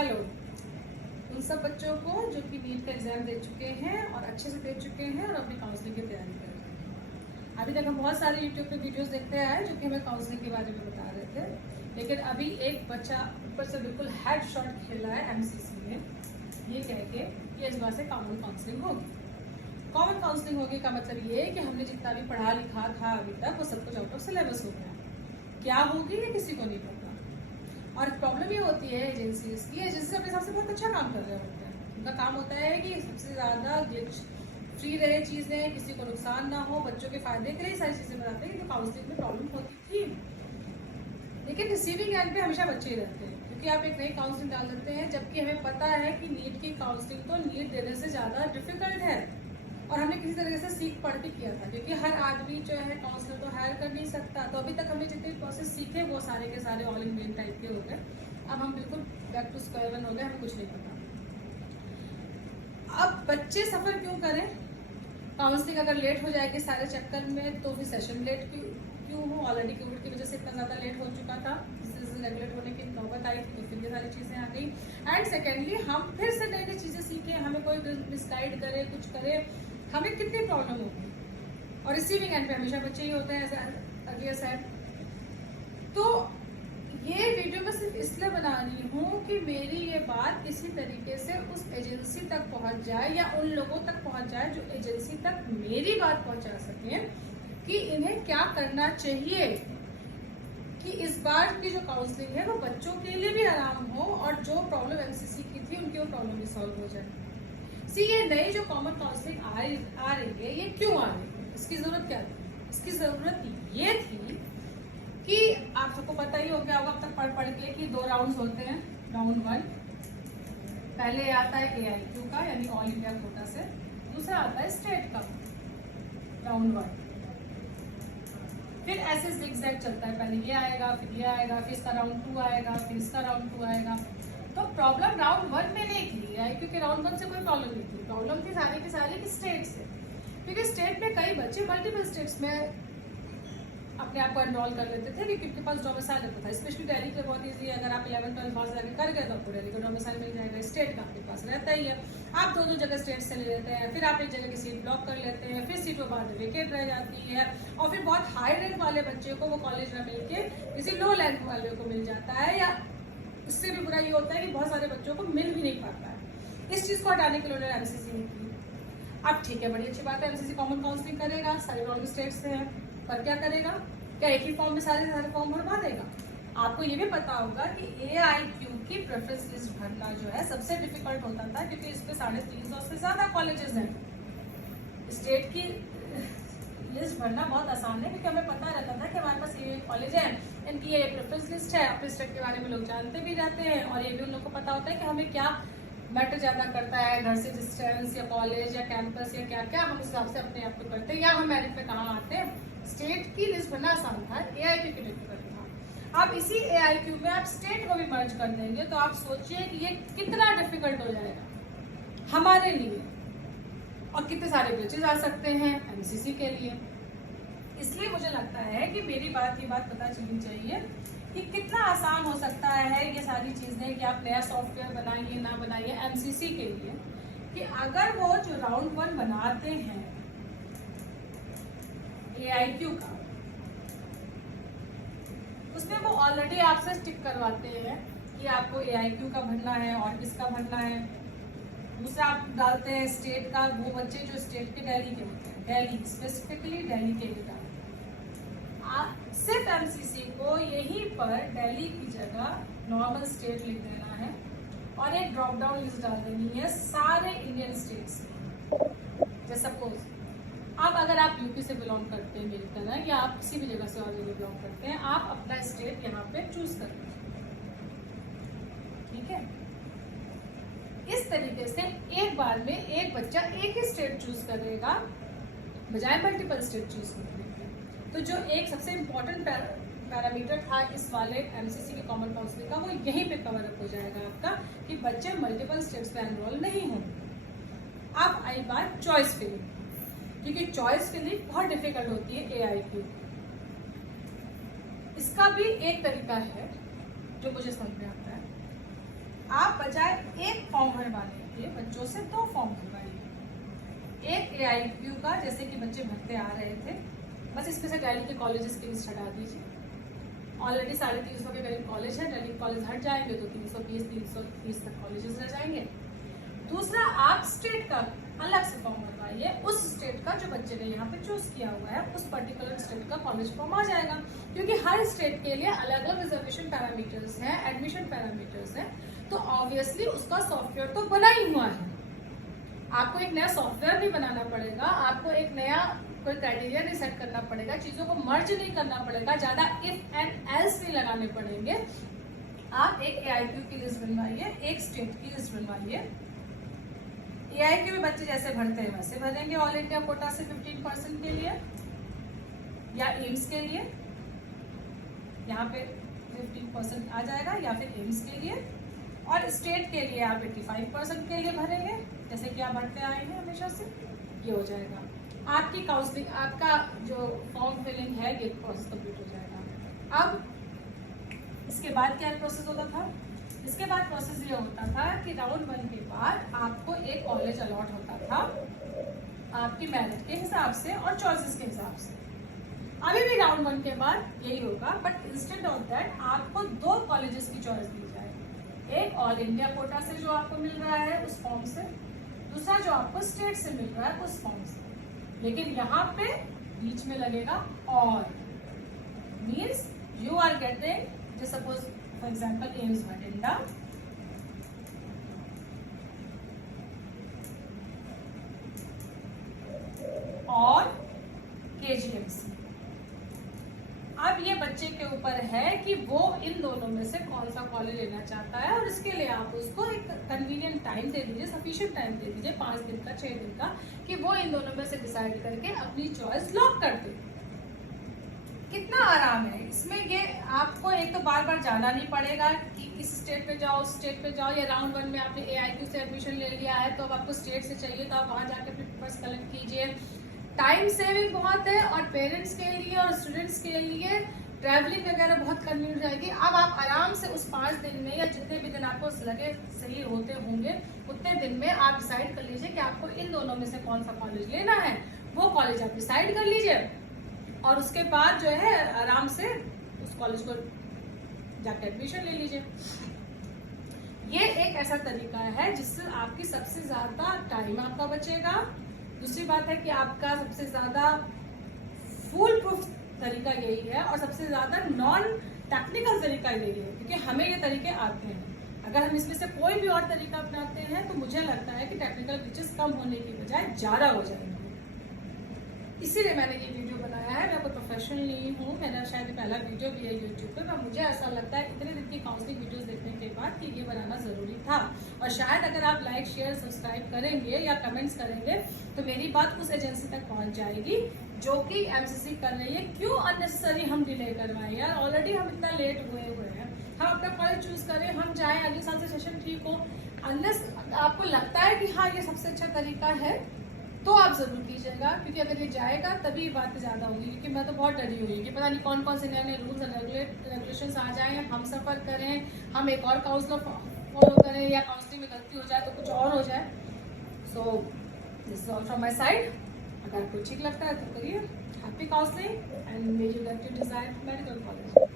Hello उन सब बच्चों को जो कि नीट का एग्जाम दे चुके हैं और अच्छे से दे चुके हैं और अपनी काउंसलिंग की तैयारी कर रहे हैं। अभी तक हम बहुत सारे यूट्यूब पे वीडियोस देखते आए जो कि हमें काउंसलिंग के बारे में बता रहे थे, लेकिन अभी एक बच्चा ऊपर से बिल्कुल हेड शॉट खेला है एमसीसी में ये कह के कि इस बार से कॉमन काउंसलिंग होगी। कॉमन काउंसलिंग होगी का मतलब ये है कि हमने जितना भी पढ़ा लिखा था अभी तक वो सब कुछ आउट ऑफ सिलेबस हो गया। क्या होगी ये किसी को नहीं पता। और प्रॉब्लम ये होती है एजेंसीज की, एजेंसीज अपने हिसाब से बहुत अच्छा काम कर रहे होते हैं। उनका काम होता है कि सबसे ज़्यादा ग्लिच फ्री रहे चीज़ें, किसी को नुकसान ना हो, बच्चों के फायदे के लिए सारी चीज़ें बनाते हैं। तो काउंसलिंग में प्रॉब्लम होती थी, लेकिन रिसीविंग एंड पे हमेशा बच्चे ही रहते हैं, क्योंकि आप एक नई काउंसलिंग डाल देते हैं जबकि हमें पता है कि नीट की काउंसलिंग तो नीट देने से ज़्यादा डिफिकल्ट है। और हमने किसी तरीके से सीख पढ़ के किया था, क्योंकि हर आदमी जो है काउंसलर तो हायर कर नहीं सकता। तो अभी तक हमने जितने प्रोसेस सीखे वो सारे के सारे ऑल इन वन टाइप के हो गए। अब हम बिल्कुल बैक टू स्क्वायर वन हो गए, हमें कुछ नहीं पता। अब बच्चे सफर क्यों करें? काउंसलिंग अगर लेट हो जाएगी सारे चक्कर में तो फिर सेशन लेट क्यों हो? ऑलरेडी कोविड की वजह से इतना ज़्यादा लेट हो चुका था, रेगुलेट होने की नौबत आई थी तो फिर ये सारी चीज़ें आ गई। एंड सेकेंडली हम फिर से नई नई चीज़ें सीखें, हमें कोई मिसगाइड करे, कुछ करे, हमें कितनी प्रॉब्लम होगी। और रिसीविंग एंड पे हमेशा बच्चे ही होते हैं अर्लियर साइड। तो ये वीडियो मैं सिर्फ इसलिए बना रही हूँ कि मेरी ये बात किसी तरीके से उस एजेंसी तक पहुँच जाए या उन लोगों तक पहुँच जाए जो एजेंसी तक मेरी बात पहुँचा सकें कि इन्हें क्या करना चाहिए कि इस बार की जो काउंसलिंग है वो बच्चों के लिए भी आराम हो और जो प्रॉब्लम एमसीसी की थी उनकी वो प्रॉब्लम भी सॉल्व हो जाए। ये नई जो कॉमन काउंसलिंग आ रही है, ये क्यों आ रही है? इसकी जरूरत क्या थी? इसकी जरूरत ये थी कि आप सबको पता ही हो गया होगा अब तक पढ़ के कि 2 राउंड्स होते हैं। राउंड 1 पहले आता है AIQ का यानी ऑल इंडिया कोटा से, दूसरा आता है स्टेट का राउंड 1। फिर ऐसे जिगजैग चलता है, पहले ये आएगा फिर ये आएगा फिर इसका राउंड 2 आएगा फिर इसका राउंड 2 आएगा। तो प्रॉब्लम राउंड 1 में नहीं थी क्योंकि राउंड 1 से कोई प्रॉब्लम नहीं थी, प्रॉब्लम थी सारी की सारी की स्टेट से। क्योंकि स्टेट में कई बच्चे मल्टीपल स्टेट्स में अपने आप को एनरोल कर लेते थे क्योंकि उनके पास डोमिसाइल रहता था। स्पेशली दिल्ली के बहुत ईजी है, अगर आप 11th 12th वहाँ से जाकर कर गए तो आपको दिल्ली का डोमिसाइल मिल जाएगा। स्टेट का आपके पास रहता ही है, आप दो जगह स्टेट से ले लेते हैं, फिर आप एक जगह की सीट ब्लॉक कर लेते हैं, फिर सीटों बाद वेकेट रह जाती है और फिर बहुत हाई रैंक वाले बच्चे को वो कॉलेज में मिल के किसी लो रैंक वाले को मिल जाता है, या इससे भी बुरा ये होता है कि बहुत सारे बच्चों को मिल भी नहीं पाता है। इस चीज़ को हटाने के लिए उन्होंने एमसीसी ने की। अब ठीक है, बड़ी अच्छी बात है, एमसीसी कॉमन काउंसलिंग करेगा, सारे नॉर्थ स्टेट से है, पर क्या करेगा? क्या एक ही फॉर्म में सारे फॉर्म भरवा देगा? आपको ये भी पता होगा कि AIQ की प्रेफरेंस लिस्ट भरना जो है सबसे डिफिकल्ट होता था, क्योंकि इस पे 350 से ज्यादा कॉलेजेस हैं। स्टेट की लिस्ट भरना बहुत आसान है क्योंकि हमें पता रहता था कि हमारे पास ये कॉलेज है, इनकी ये प्रेफरेंस लिस्ट है। अपने स्टेट के बारे में लोग जानते भी रहते हैं और ये भी उन लोग को पता होता है कि हमें क्या मैटर ज़्यादा करता है, घर से डिस्टेंस या कॉलेज या कैंपस या क्या क्या, हम उस हिसाब से अपने आप को करते हैं या हम मेरिट पे कहाँ आते हैं। स्टेट की लिस्ट भरना आसान था, AIQ की डिफिकल्ट था। अब इसी AIQ में आप स्टेट को भी मर्ज कर देंगे तो आप सोचिए कि ये कितना डिफिकल्ट हो जाएगा हमारे लिए और कितने सारे ब्रिजेस आ सकते हैं एमसीसी के लिए। इसलिए मुझे लगता है कि मेरी ये बात पता चलनी चाहिए कि कितना आसान हो सकता है ये सारी चीज़ें कि आप नया सॉफ्टवेयर बनाइए ना बनाइए एमसीसी के लिए, कि अगर वो जो राउंड 1 बनाते हैं AIQ का, उसमें वो ऑलरेडी आपसे स्टिक करवाते हैं कि आपको AIQ का भरना है और किसका भरना है। दूसरा आप डालते हैं स्टेट का, वो बच्चे जो स्टेट के दिल्ली के होते हैं, दिल्ली स्पेसिफिकली दिल्ली के लिए डालते हैं। सिर्फ एमसीसी को यहीं पर दिल्ली की जगह नॉर्मल स्टेट लिख देना है और एक ड्रॉप डाउन लिस्ट डाल देनी है सारे इंडियन स्टेट्स की। जैसे सपोज अब अगर आप यूपी से बिलोंग करते हैं मेरी तरह, या आप किसी भी जगह से और जगह बिलोंग करते हैं, आप अपना स्टेट यहाँ पे चूज कर लीजिए, ठीक है। इस तरीके से एक बार में एक बच्चा एक ही स्टेट चूज करेगा बजाय मल्टीपल स्टेट चूज करने के। तो जो एक सबसे इम्पोर्टेंट पैरामीटर था इस वाले एमसीसी के कॉमन काउंसलिंग का, वो यहीं पे कवर अप हो जाएगा आपका कि बच्चे मल्टीपल स्टेट्स पे एनरोल नहीं होंगे। अब आई बात चॉइस फिलिंग, क्योंकि चॉइस फिलिंग बहुत डिफिकल्ट होती है AIQ। इसका भी एक तरीका है जो मुझे समझ में आता है। आप बजाय एक फॉर्म भरवाने के बच्चों से 2 फॉर्म भरवाइए। एक AIQ का, जैसे कि बच्चे भरते आ रहे थे, बस इसमें से दिल्ली के कॉलेजेस की लिस्ट हटा दीजिए। ऑलरेडी 350 के करीब कॉलेज है, दिल्ली कॉलेज हट जाएंगे तो 320 तक कॉलेजेस रह जाएंगे। दूसरा, आप स्टेट का अलग से फॉर्म भरवाइए। उस स्टेट का जो बच्चे ने यहाँ पे चूज किया हुआ है, उस पर्टिकुलर स्टेट का कॉलेज फॉर्म आ जाएगा, क्योंकि हर स्टेट के लिए अलग अलग रिजर्वेशन पैरामीटर्स हैं, एडमिशन पैरामीटर्स हैं, तो ऑब्वियसली उसका सॉफ्टवेयर तो बना ही हुआ है। आपको एक नया सॉफ्टवेयर नहीं बनाना पड़ेगा, आपको एक नया कोई क्राइटेरिया नहीं सेट करना पड़ेगा, चीजों को मर्ज नहीं करना पड़ेगा, ज्यादा इफ एंड एल्स नहीं लगाने पड़ेंगे। आप एक AIQ की लिस्ट बनवाइए, एक स्टेट की लिस्ट बनवाइए। AIQ में बच्चे जैसे भरते हैं वैसे भरेंगे ऑल इंडिया कोटा से 15% के लिए, या एम्स के लिए यहाँ पे 15% आ जाएगा, या फिर एम्स के लिए। और स्टेट के लिए आप 85% के लिए भरेंगे, जैसे कि आप भरते आए हैं हमेशा से, ये हो जाएगा आपकी काउंसलिंग, आपका जो फॉर्म फिलिंग है ये प्रोसेस कंप्लीट हो जाएगा। अब इसके बाद क्या प्रोसेस होता था? इसके बाद प्रोसेस ये होता था कि राउंड 1 के बाद आपको एक कॉलेज अलॉट होता था आपकी मेरिट के हिसाब से और चॉइसेस के हिसाब से। अभी भी राउंड 1 के बाद यही होगा, बट इंस्टेड ऑफ दैट आपको 2 कॉलेजेस की चॉइस दी जाएगी। एक ऑल इंडिया कोटा से जो आपको मिल रहा है उस फॉर्म से, दूसरा जो आपको स्टेट से मिल रहा है उस फॉर्म से। लेकिन यहाँ पे बीच में लगेगा और, मीन्स यू आर गेटिंग, जैसे suppose for example AIIMS Bathinda, और KGMC। अब ये बच्चे के ऊपर है कि वो इन दोनों में से कौन सा कॉलेज लेना चाहता है, और इसके लिए आप उसको एक कन्वीनियंट टाइम दे दीजिए, सफिशिएंट टाइम दे दीजिए, 5 दिन का 6 दिन का, कि वो इन दोनों में से डिसाइड करके अपनी चॉइस लॉक कर दे। कितना आराम है इसमें। ये आपको एक तो बार बार जाना नहीं पड़ेगा कि इस स्टेट पे जाओ, उस स्टेट पे जाओ, या राउंड 1 में आपने AIQ से एडमिशन ले लिया है तो अब आपको स्टेट से चाहिए तो आप वहाँ जाकर पेपर्स कलेक्ट कीजिए। टाइम सेविंग बहुत है, और पेरेंट्स के लिए और स्टूडेंट्स के लिए ट्रैवलिंग वगैरह बहुत कन्वीनियंट हो जाएगी। अब आप आराम से उस 5 दिन में, या जितने भी दिन आपको लगे सही होते होंगे, उतने दिन में आप डिसाइड कर लीजिए कि आपको इन दोनों में से कौन सा कॉलेज लेना है। वो कॉलेज आप डिसाइड कर लीजिए, और उसके बाद जो है आराम से उस कॉलेज को जाके एडमिशन ले लीजिए। ये एक ऐसा तरीका है जिससे आपकी सबसे ज्यादा टाइम आपका बचेगा। दूसरी बात है कि आपका सबसे ज्यादा फुल प्रूफ तरीका यही है, और सबसे ज्यादा नॉन टेक्निकल तरीका यही है, क्योंकि हमें ये तरीके आते हैं। अगर हम इसमें से कोई भी और तरीका अपनाते हैं तो मुझे लगता है कि टेक्निकल ग्लिचेस कम होने की बजाय ज्यादा हो जाएंगे। इसीलिए मैंने ये वीडियो बनाया है। मैं कोई प्रोफेशनल नहीं हूँ, मेरा शायद पहला वीडियो भी है यूट्यूब पे, पर मुझे ऐसा लगता है इतने दिन की काउंसलिंग वीडियोस देखने के बाद कि ये बनाना ज़रूरी था। और शायद अगर आप लाइक शेयर सब्सक्राइब करेंगे या कमेंट्स करेंगे तो मेरी बात उस एजेंसी तक पहुँच जाएगी जो कि MCC कर रही है। क्यों अननेसेसरी हम डिले करवाएं यार, ऑलरेडी हम इतना लेट हुए हैं। हम अपना कॉलेज चूज करें, हम जाएँ, अगले साल से सेशन ठीक हो। अनलेस आपको लगता है कि हाँ ये सबसे अच्छा तरीका है तो आप जरूर कीजिएगा, क्योंकि अगर ये जाएगा तभी बात ज़्यादा होगी। क्योंकि मैं तो बहुत डरी हुई कि पता नहीं कौन कौन से नए नए रूल्स एंड रेगुलेशंस आ जाएं, हम सफ़र करें, हम एक और काउंसलर फॉलो करें, या काउंसलिंग में गलती हो जाए तो कुछ और हो जाए। So this is all from my side. अगर आपको ठीक लगता है तो करिए। Happy counselling and may you get your desired medical college.